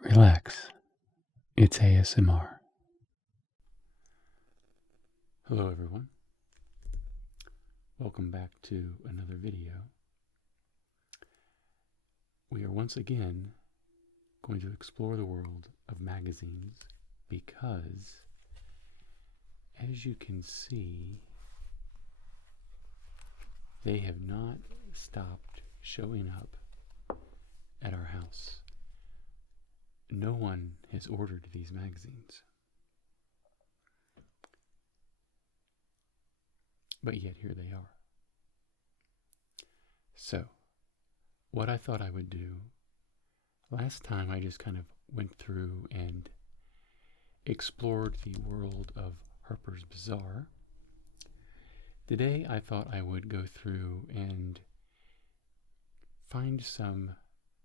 Relax. It's ASMR. Hello everyone. Welcome back to another video. We are once again going to explore the world of magazines because, as you can see, they have not stopped showing up at our house. No one has ordered these magazines. But yet here they are. So, what I thought I would do, last time I just kind of went through and explored the world of Harper's Bazaar. Today I thought I would go through and find some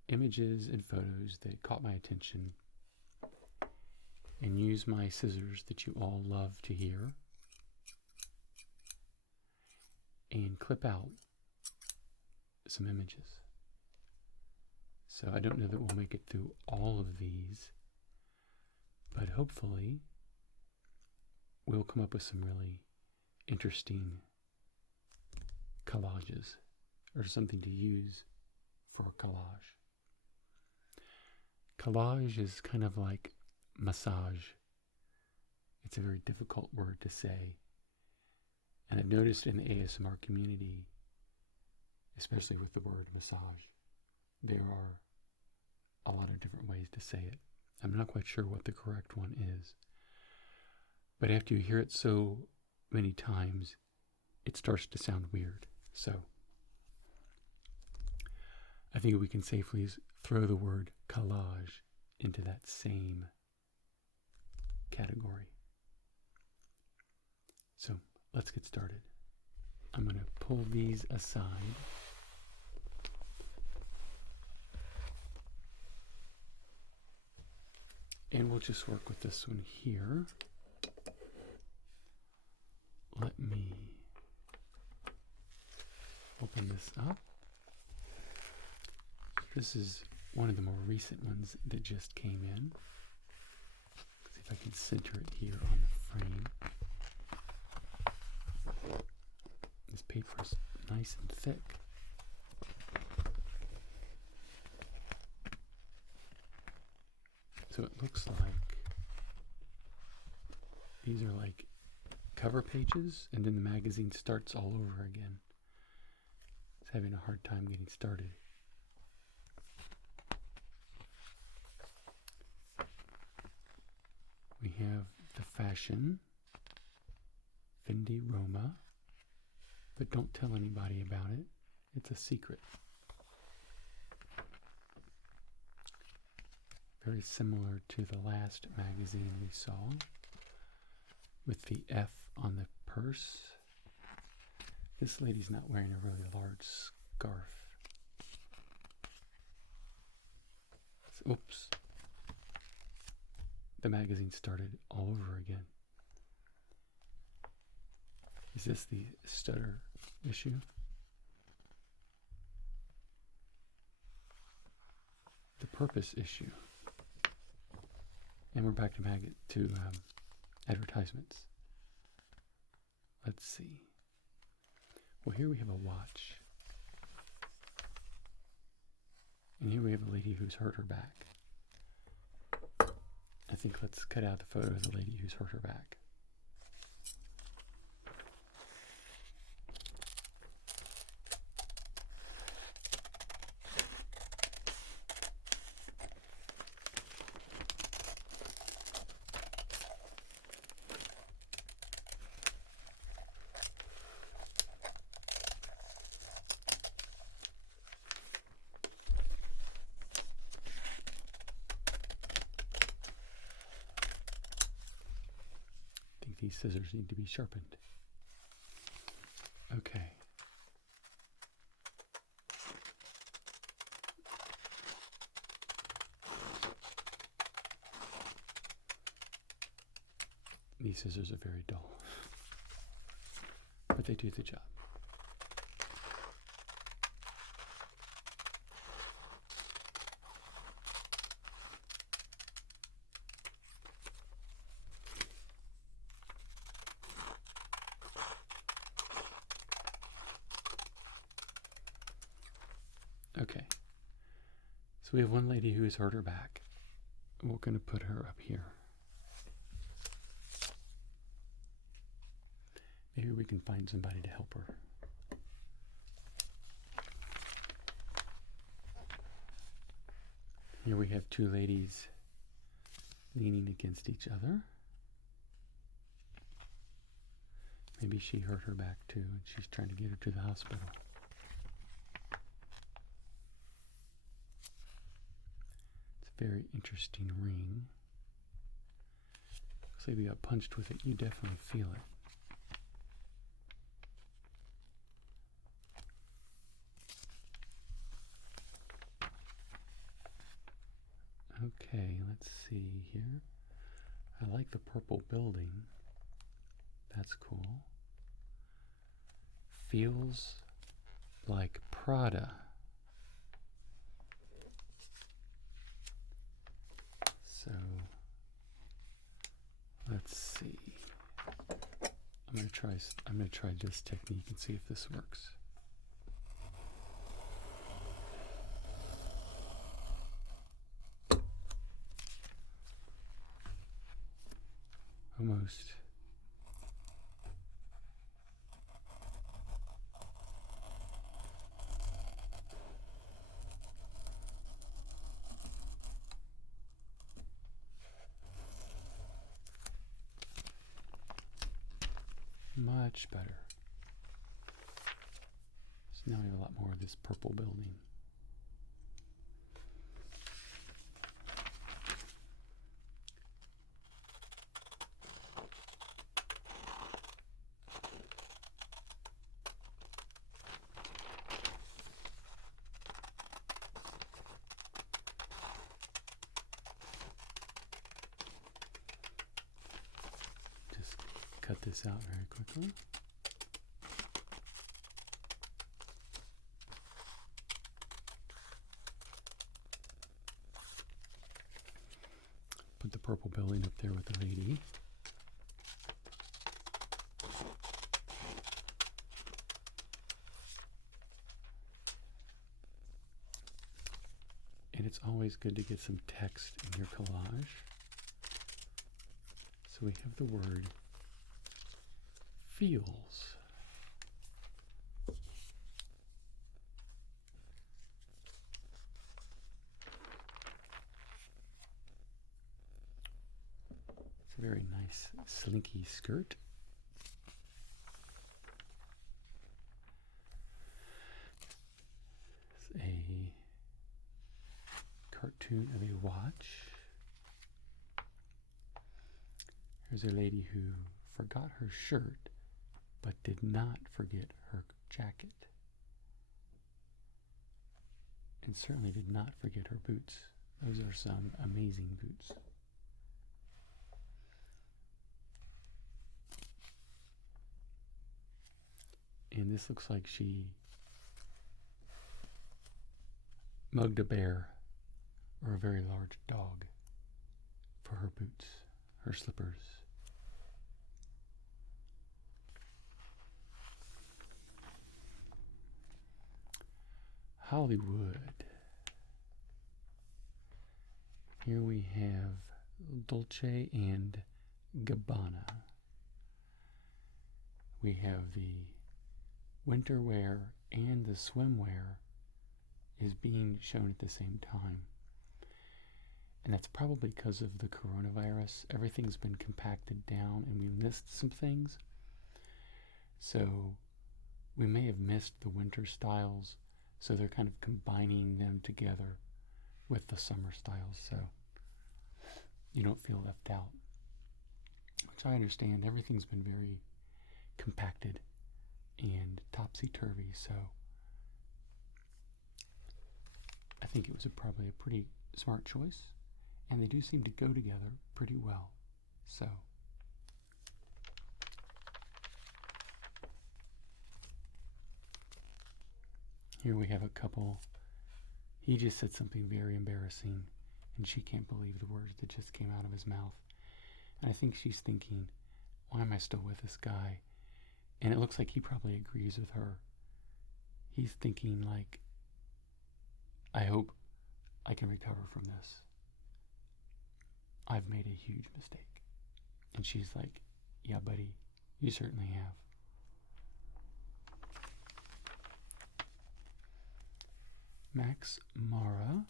images and photos that caught my attention and use my scissors that you all love to hear and clip out some images. So I don't know that we'll make it through all of these, but hopefully we'll come up with some really interesting collages or something to use for a collage. Collage is kind of like massage. It's a very difficult word to say. And I've noticed in the ASMR community, especially with the word massage, there are a lot of different ways to say it. I'm not quite sure what the correct one is. But after you hear it so many times, it starts to sound weird. So I think we can safely throw the word collage into that same category. So let's get started. I'm going to pull these aside. And we'll just work with this one here. Let me open this up. This is one of the more recent ones that just came in. See if I can center it here on the frame. This paper is nice and thick. So it looks like these are like cover pages, and then the magazine starts all over again. It's having a hard time getting started. We have the fashion, Fendi Roma, but don't tell anybody about it. It's a secret. Very similar to the last magazine we saw, with the F on the purse. This lady's not wearing a really large scarf. Oops. The magazine started all over again. Is this the stutter issue? The purpose issue. And we're back to advertisements. Let's see. Well, here we have a watch. And here we have a lady who's hurt her back. I think let's cut out the photo of the lady who's hurt her back. These scissors need to be sharpened. Okay. These scissors are very dull, but they do the job. we have one lady who has hurt her back. We're going to put her up here. Maybe we can find somebody to help her. Here we have two ladies leaning against each other. Maybe she hurt her back too, and she's trying to get her to the hospital. It's a very interesting ring. Looks like we got punched with it. You definitely feel it. Okay, let's see here. I like the purple building. That's cool. Feels like Prada. So, let's see. I'm gonna try this technique and see if this works. Almost. Much better. So now we have a lot more of this purple building. Cut this out very quickly. Put the purple building up there with the lady. And it's always good to get some text in your collage. So we have the word feels. It's a very nice slinky skirt. It's a cartoon of a watch. Here's a lady who forgot her shirt but did not forget her jacket, and certainly did not forget her boots. Those are some amazing boots. And this looks like she mugged a bear or a very large dog for her boots, her slippers. Hollywood. Here we have Dolce and Gabbana. We have the winter wear and the swimwear is being shown at the same time. And that's probably because of the coronavirus. Everything's been compacted down and we missed some things. So we may have missed the winter styles. So they're kind of combining them together with the summer styles, so you don't feel left out. Which I understand, everything's been very compacted and topsy-turvy, so I think it was probably a pretty smart choice, and they do seem to go together pretty well, so. Here we have a couple. He just said something very embarrassing, and she can't believe the words that just came out of his mouth. And I think she's thinking, why am I still with this guy? And it looks like he probably agrees with her. He's thinking like, I hope I can recover from this. I've made a huge mistake. And she's like, yeah, buddy, you certainly have. Max Mara.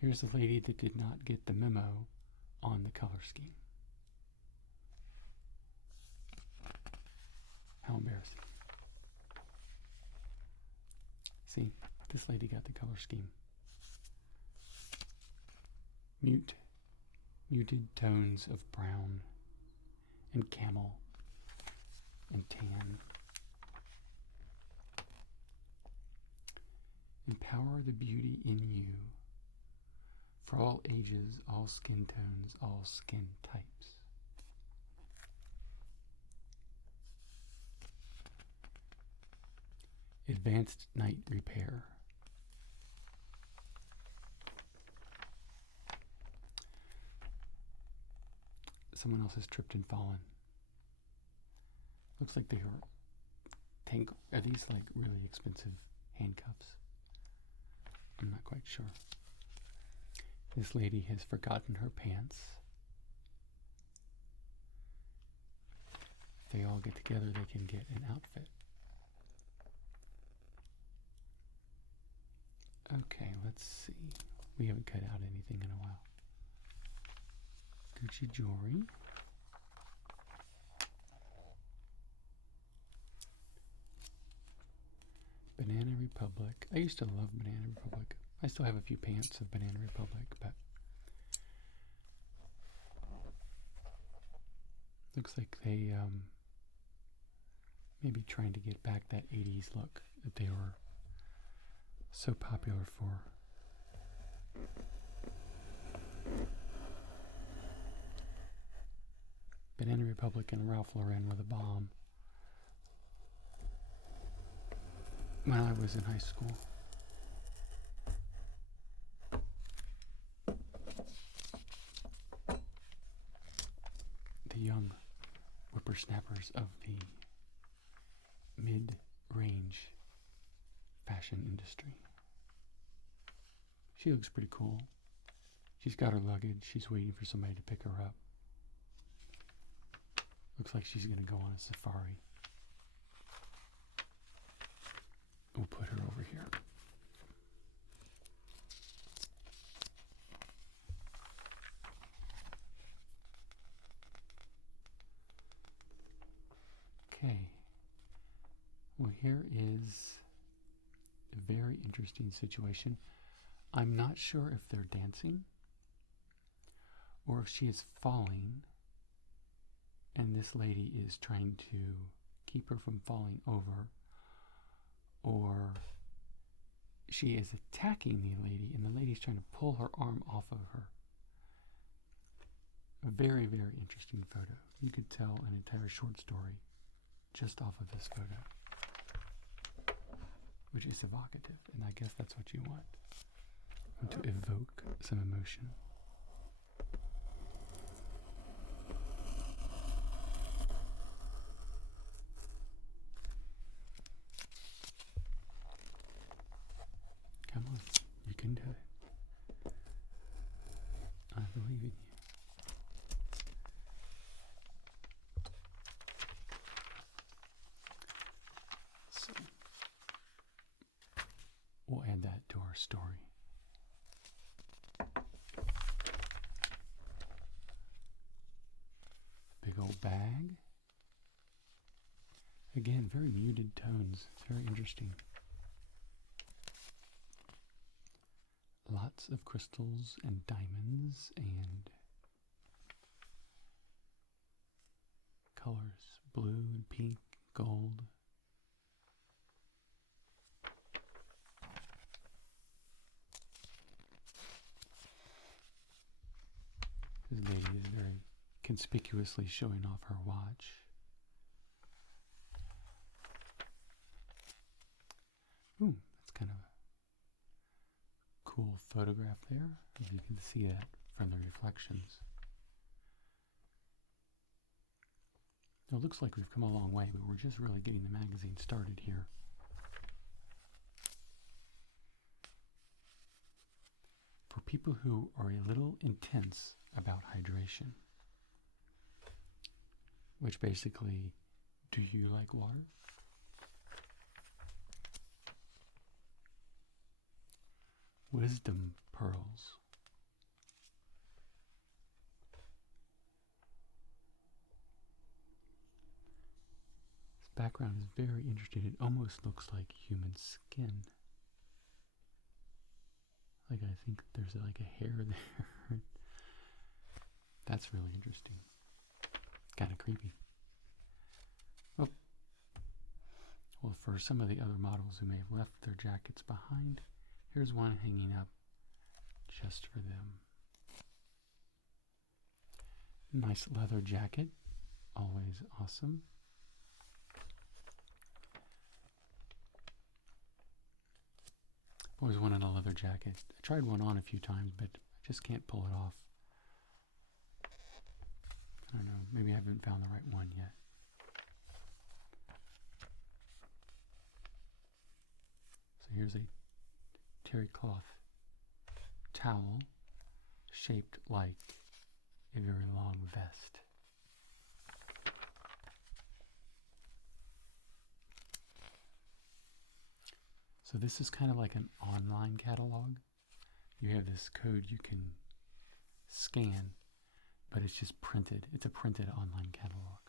Here's a lady that did not get the memo on the color scheme. How embarrassing. See, this lady got the color scheme. Muted tones of brown and camel and tan. Empower the beauty in you for all ages, all skin tones, all skin types. Advanced night repair. Someone else has tripped and fallen. Looks like they were tangled. Are these like really expensive handcuffs? I'm not quite sure. This lady has forgotten her pants. If they all get together, they can get an outfit. Okay, let's see. We haven't cut out anything in a while. Gucci jewelry. Banana Republic. I used to love Banana Republic. I still have a few pants of Banana Republic, but looks like they maybe trying to get back that 80s look that they were so popular for. Banana Republic and Ralph Lauren were the bomb when I was in high school. The young whippersnappers of the mid-range fashion industry. She looks pretty cool. She's got her luggage. She's waiting for somebody to pick her up. Looks like she's going to go on a safari. We'll put her over here. Okay. Well, here is a very interesting situation. I'm not sure if they're dancing or if she is falling and this lady is trying to keep her from falling over, or she is attacking the lady and the lady's trying to pull her arm off of her. A very, very interesting photo. You could tell an entire short story just off of this photo, which is evocative, and I guess that's what you want. You want to evoke some emotion. Come on, you can do it. I believe in you. So, we'll add that to our story. Big old bag. Again, very muted tones. It's very interesting. Lots of crystals and diamonds and colors, blue and pink, gold. This lady is very conspicuously showing off her watch. Ooh, that's kind of a cool photograph there, if you can see that from the reflections. It looks like we've come a long way, but we're just really getting the magazine started here. people who are a little intense about hydration, which basically, do you like water? Wisdom pearls. This background is very interesting. It almost looks like human skin. Like, I think there's like a hair there. That's really interesting. Kind of creepy. Oh. Well, for some of the other models who may have left their jackets behind, here's one hanging up just for them. Nice leather jacket. Always awesome. Always wanted a leather jacket. I tried one on a few times, but I just can't pull it off. I don't know. Maybe I haven't found the right one yet. So here's a terry cloth towel shaped like a very long vest. So this is kind of like an online catalog. You have this code you can scan, but it's just printed. It's a printed online catalog.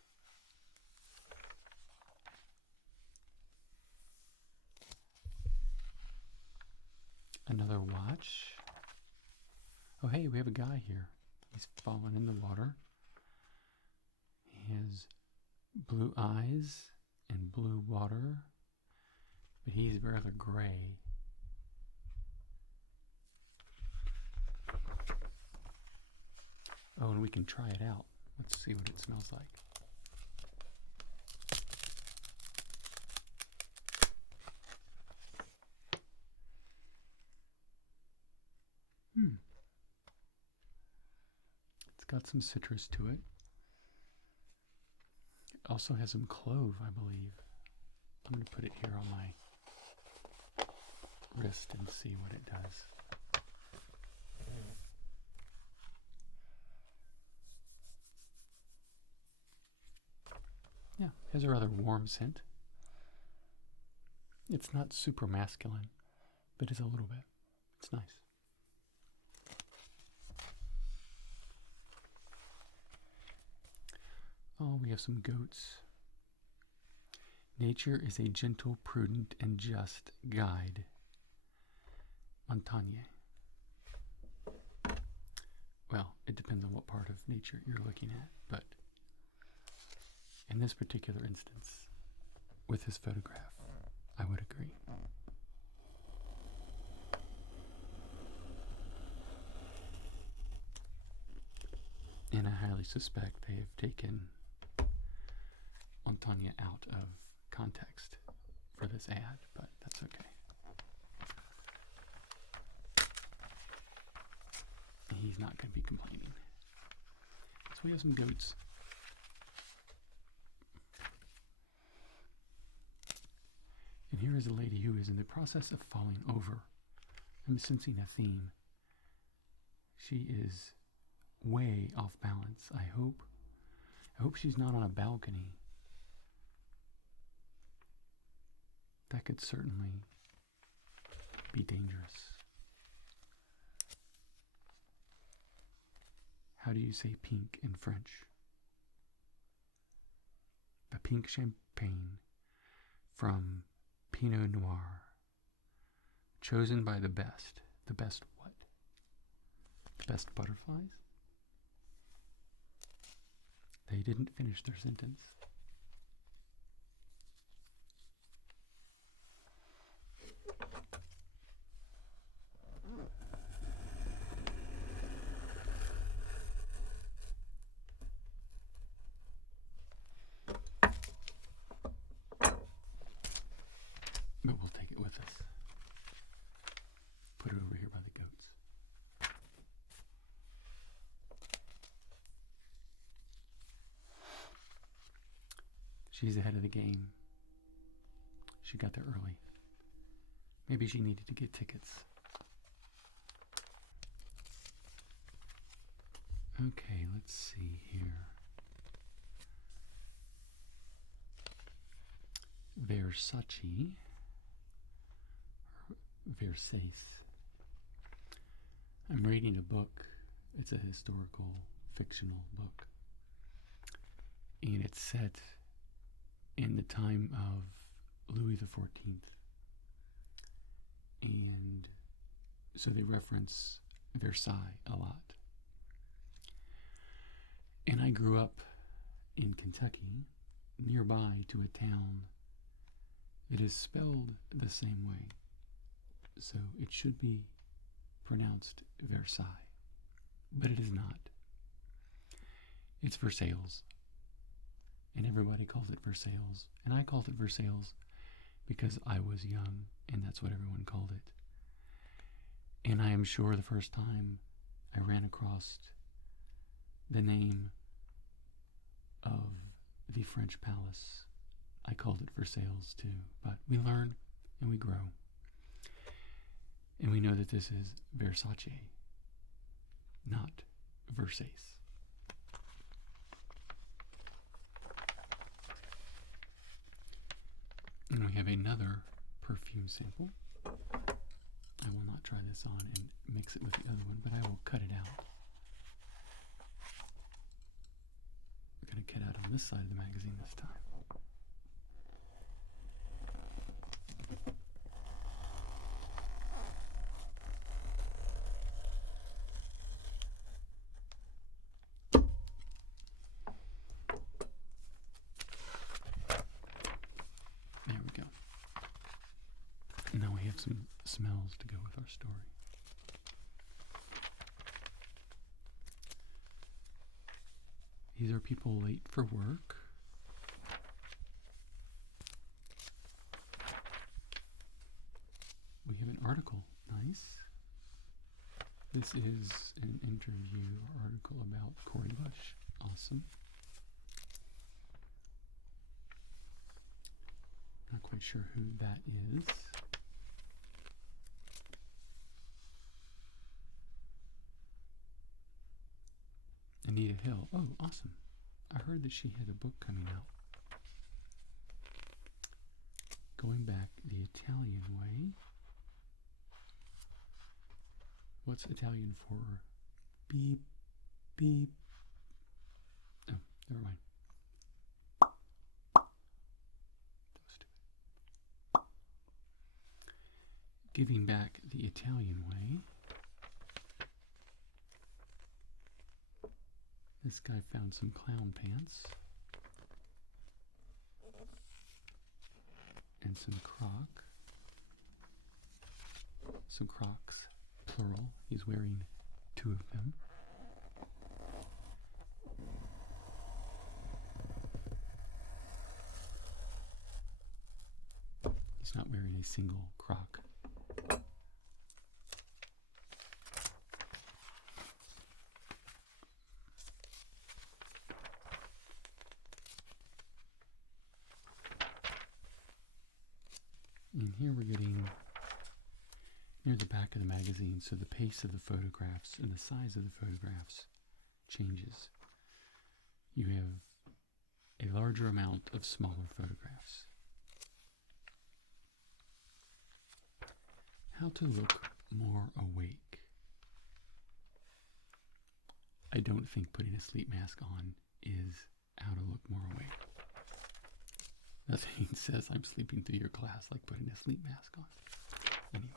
Another watch. Oh, hey, we have a guy here. He's fallen in the water. He has blue eyes and blue water, but he's rather gray. Oh, and we can try it out. Let's see what it smells like. It's got some citrus to it. It also has some clove, I believe. I'm going to put it here on my wrist and see what it does. Yeah, it has a rather warm scent. It's not super masculine, but it's a little bit. It's nice. Oh, we have some goats. Nature is a gentle, prudent, and just guide. Montagne. Well, it depends on what part of nature you're looking at, but in this particular instance, with his photograph, I would agree. And I highly suspect they have taken Montagne out of context for this ad, but that's okay. He's not going to be complaining. So we have some goats. And here is a lady who is in the process of falling over. I'm sensing a theme. She is way off balance. I hope she's not on a balcony. That could certainly be dangerous. How do you say pink in French? A pink champagne from Pinot Noir, chosen by the best. The best what? The best butterflies? They didn't finish their sentence. But we'll take it with us. Put it over here by the goats. She's ahead of the game. She got there early. Maybe she needed to get tickets. Okay, let's see here. Versace, or Versace. I'm reading a book. It's a historical, fictional book. And it's set in the time of Louis XIV. And so they reference Versailles a lot. And I grew up in Kentucky, nearby to a town that is spelled the same way. So it should be pronounced Versailles, but it is not. It's Versailles. And everybody calls it Versailles. And I called it Versailles because I was young, and that's what everyone called it. And I am sure the first time I ran across the name of the French palace, I called it Versailles too. But we learn and we grow. And we know that this is Versace, not Versace. And we have another perfume sample. I will not try this on and mix it with the other one, but I will cut it out. We're going to cut out on this side of the magazine this time. There we go. And now we have some smells to go with our story. These are people late for work. We have an article. Nice. This is an interview or article about Corey Bush. Awesome. Not quite sure who that is. Anita Hill. Oh, awesome. I heard that she had a book coming out. Going Back the Italian Way. What's Italian for beep, beep? Oh, never mind. That was stupid. Giving Back the Italian Way. This guy found some clown pants and some Crocs, plural. He's wearing 2 of them. He's not wearing a single Croc. And here we're getting near the back of the magazine, so the pace of the photographs and the size of the photographs changes. You have a larger amount of smaller photographs. How to look more awake. I don't think putting a sleep mask on is how to look more awake. Nothing says I'm sleeping through your class like putting a sleep mask on. Anyway.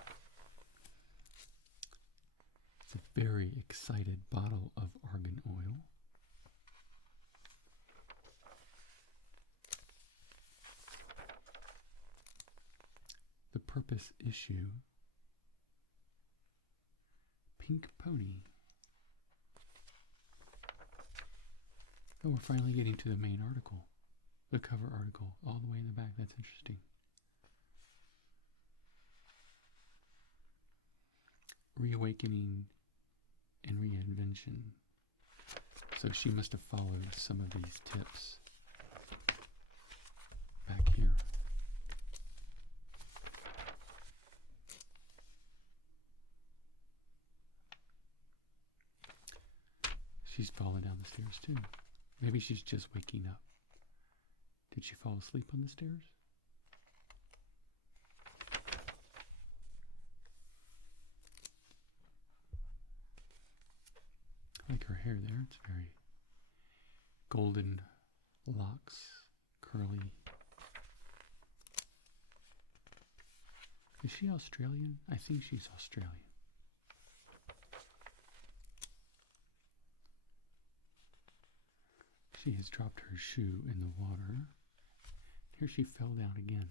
It's a very excited bottle of argan oil. The Purpose issue. Pink Pony. Oh, we're finally getting to the main article. The cover article, all the way in the back. That's interesting. Reawakening and reinvention. So she must have followed some of these tips back here. She's fallen down the stairs too. Maybe she's just waking up. Did she fall asleep on the stairs? I like her hair there. It's very golden locks, curly. Is she Australian? I think she's Australian. She has dropped her shoe in the water. Here she fell down again.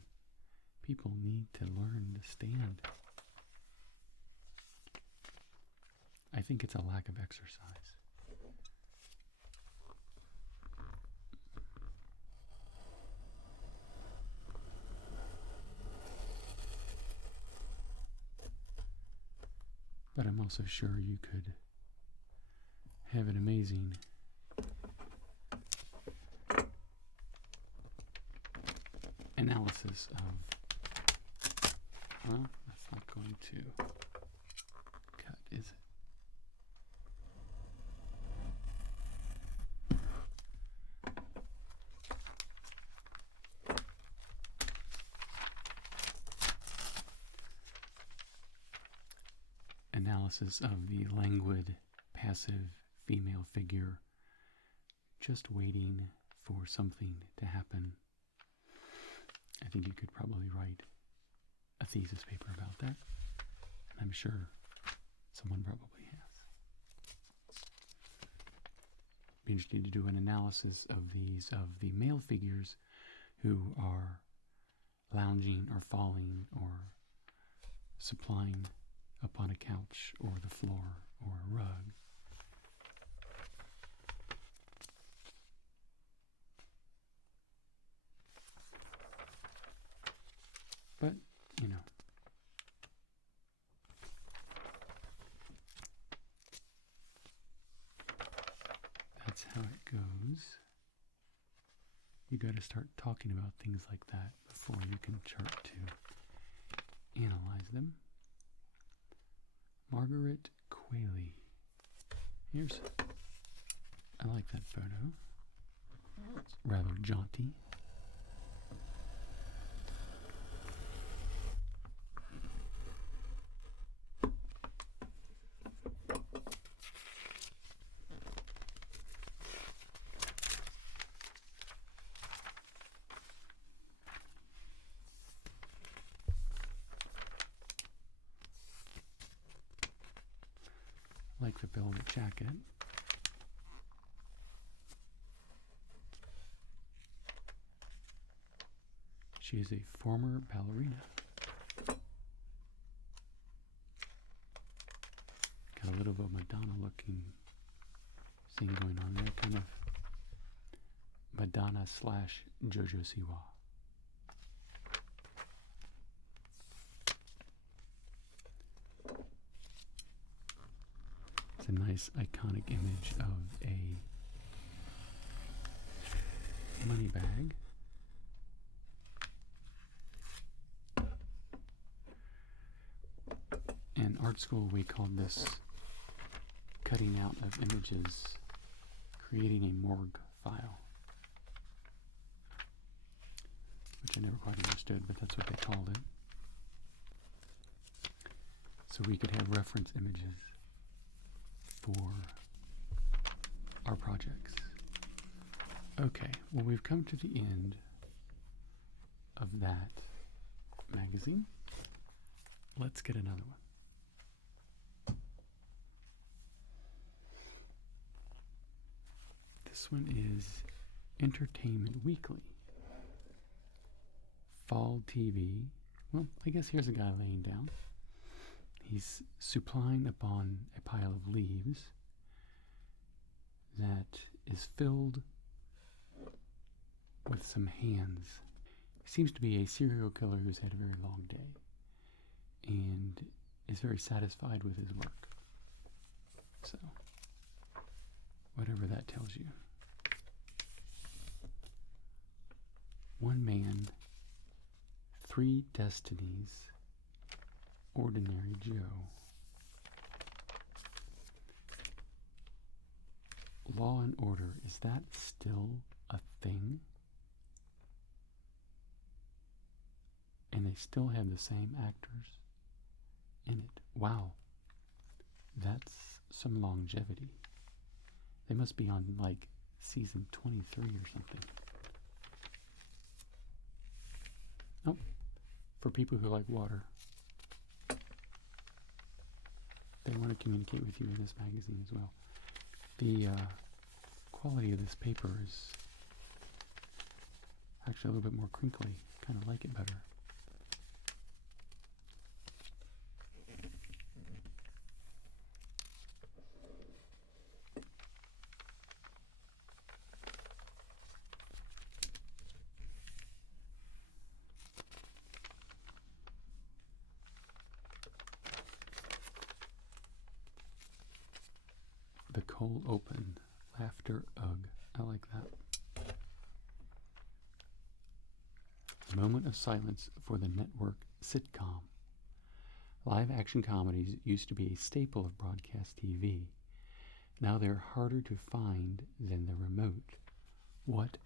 People need to learn to stand. I think it's a lack of exercise. But I'm also sure you could have an amazing analysis of, well, that's not going to cut, is it? Analysis of the languid, passive female figure just waiting for something to happen. I think you could probably write a thesis paper about that. And I'm sure someone probably has. Be interesting to do an analysis of the male figures who are lounging or falling or supplying upon a couch or the floor or a rug. But, you know, that's how it goes. You got to start talking about things like that before you can start to analyze them. Margaret Qualley. I like that photo. It's rather jaunty. Like the velvet jacket. She is a former ballerina. Got a little bit of Madonna looking thing going on there, kind of Madonna / Jojo Siwa. A nice iconic image of a money bag. In art school, we called this cutting out of images, creating a morgue file, which I never quite understood, but that's what they called it. So we could have reference images for our projects. Okay, well, we've come to the end of that magazine. Let's get another one. This one is Entertainment Weekly. Fall TV. Well, I guess here's a guy laying down. He's supine upon a pile of leaves that is filled with some hands. He seems to be a serial killer who's had a very long day and is very satisfied with his work. So, whatever that tells you. One man, three destinies. Ordinary Joe. Law and Order, is that still a thing? And they still have the same actors in it. Wow. That's some longevity. They must be on like season 23 or something. Oh, for people who like water. They want to communicate with you in this magazine as well. The quality of this paper is actually a little bit more crinkly. Kind of like it better. The cold open, laughter, ugh. I like that. A moment of silence for the network sitcom. Live action comedies used to be a staple of broadcast TV. Now they're harder to find than the remote. What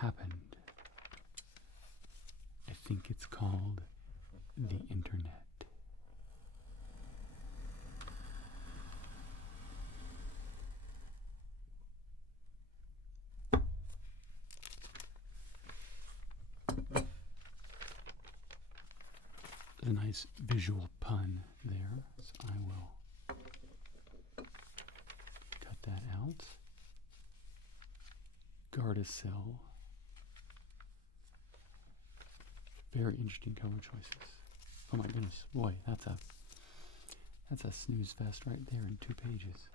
happened? I think it's called the internet. A nice visual pun there, so I will cut that out. Gardasil. Very interesting color choices. Oh my goodness, boy, that's a snooze fest right there in 2 pages.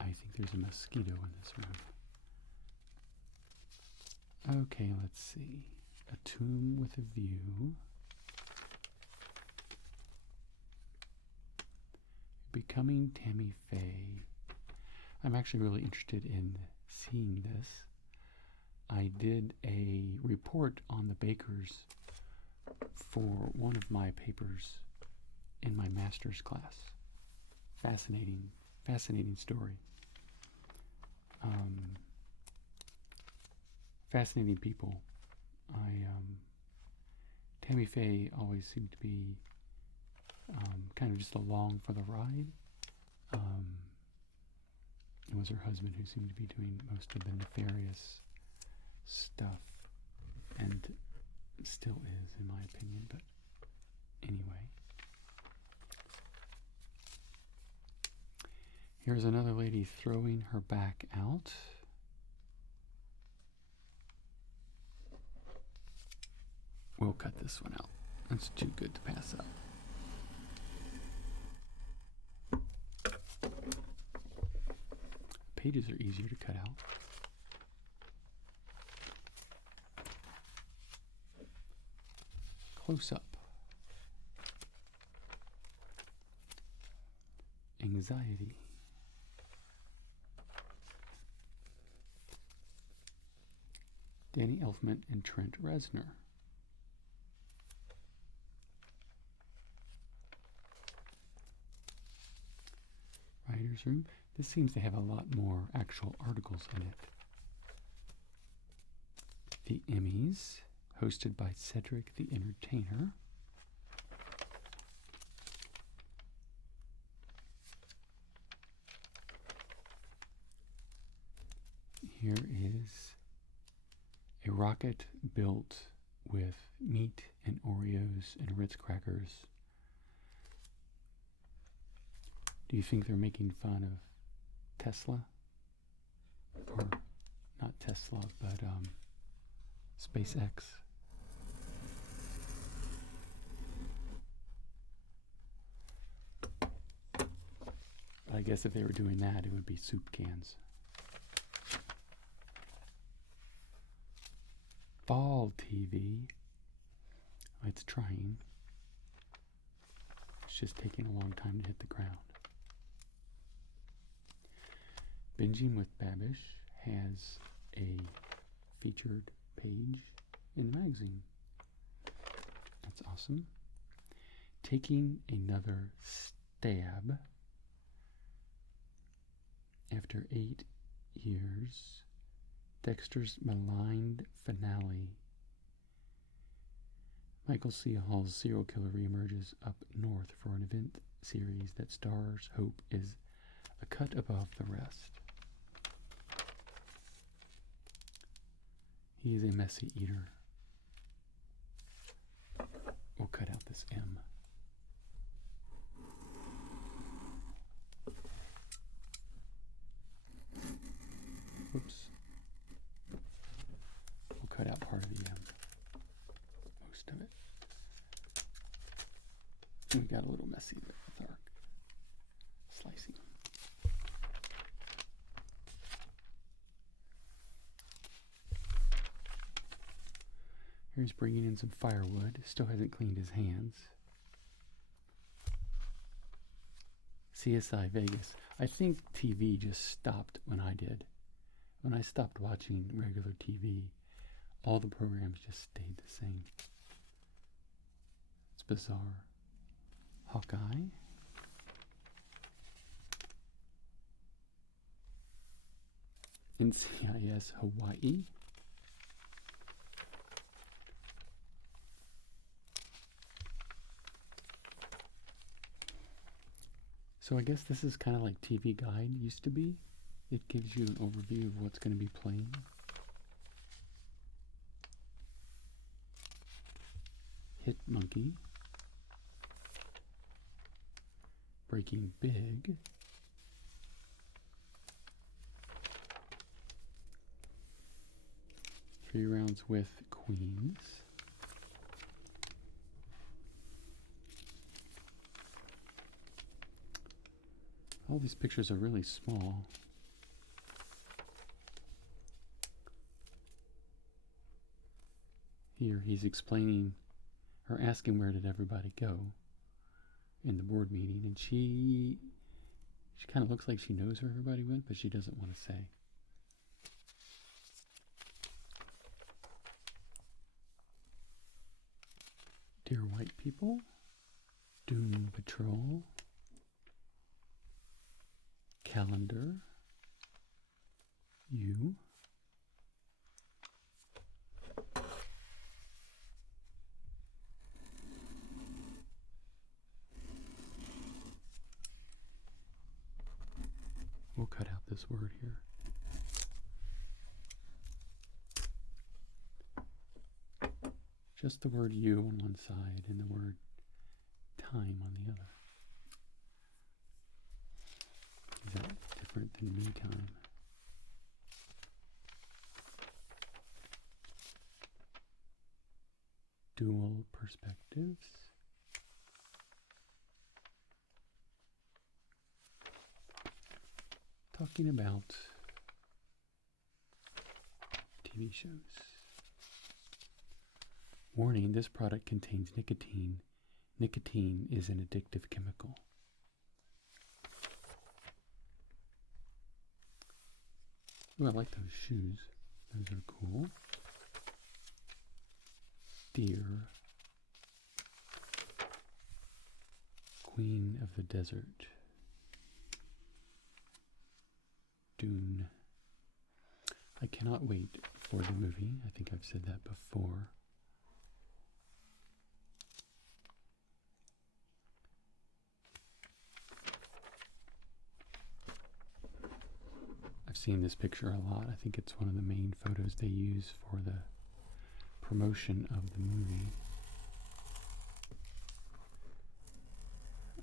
I think there's a mosquito in this room. Okay, let's see. A tomb with a view. Becoming Tammy Faye. I'm actually really interested in seeing this. I did a report on the Bakers for one of my papers in my master's class. Fascinating story. Fascinating people. Tammy Faye always seemed to be kind of just along for the ride. It was her husband who seemed to be doing most of the nefarious stuff, and still is, in my opinion, but anyway. Here's another lady throwing her back out. We'll cut this one out. That's too good to pass up. Pages are easier to cut out. Close up. Anxiety. Danny Elfman and Trent Reznor. Writer's Room. This seems to have a lot more actual articles in it. The Emmys, hosted by Cedric the Entertainer. Here is a rocket built with meat and Oreos and Ritz crackers. Do you think they're making fun of Tesla? Or not Tesla, but SpaceX? I guess if they were doing that, it would be soup cans. Fall TV. It's trying. It's just taking a long time to hit the ground. Binging with Babish has a featured page in the magazine. That's awesome. Taking another stab. After 8 years, Dexter's maligned finale. Michael C. Hall's serial killer reemerges up north for an event series that stars Hope is a cut above the rest. He is a messy eater. We'll cut out this M. Oops. We'll cut out part of the M. Most of it. We got a little messy there with our slicing. Here's bringing in some firewood. Still hasn't cleaned his hands. CSI Vegas. I think TV just stopped when I did. When I stopped watching regular TV, all the programs just stayed the same. It's bizarre. Hawkeye. NCIS Hawaii. So I guess this is kind of like TV Guide used to be. It gives you an overview of what's going to be playing. Hit Monkey. Breaking Big. Three Rounds with Queens. All these pictures are really small. Here he's explaining or asking where did everybody go in the board meeting, and she kind of looks like she knows where everybody went, but she doesn't want to say. Dear White People, Doom Patrol, Calendar, You, we'll cut out this word here. Just the word you on one side and the word time on the other. Is that different than me time? Dual perspectives. Talking about TV shows. Warning, this product contains nicotine. Nicotine is an addictive chemical. Ooh, I like those shoes. Those are cool. Deer. Queen of the Desert. Dune. I cannot wait for the movie. I think I've said that before. I've seen this picture a lot. I think it's one of the main photos they use for the promotion of the movie.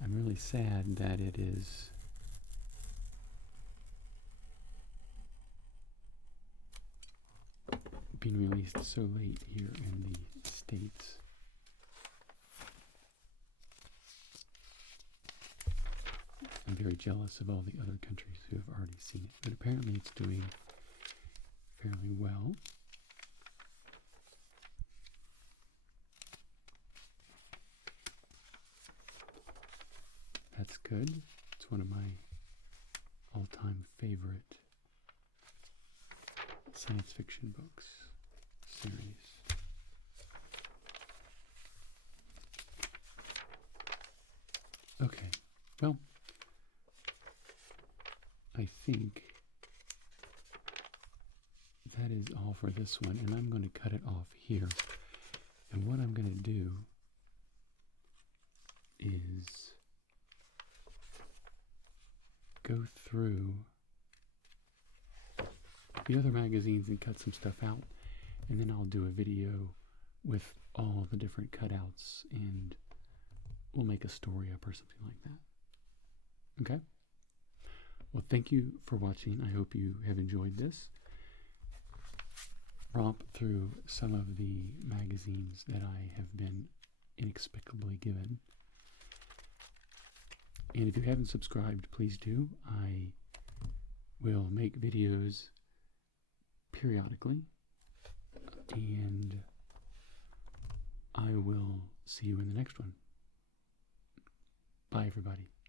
I'm really sad that it is being released so late here in the States. I'm very jealous of all the other countries who have already seen it, but apparently it's doing fairly well. That's good. It's one of my all-time favorite science fiction books. series. Okay, well, I think that is all for this one, and I'm going to cut it off here. And what I'm going to do is go through the other magazines and cut some stuff out, and then I'll do a video with all the different cutouts, and we'll make a story up or something like that. Okay? Well, thank you for watching. I hope you have enjoyed this romp through some of the magazines that I have been inexplicably given. And if you haven't subscribed, please do. I will make videos periodically, and I will see you in the next one. Bye, everybody.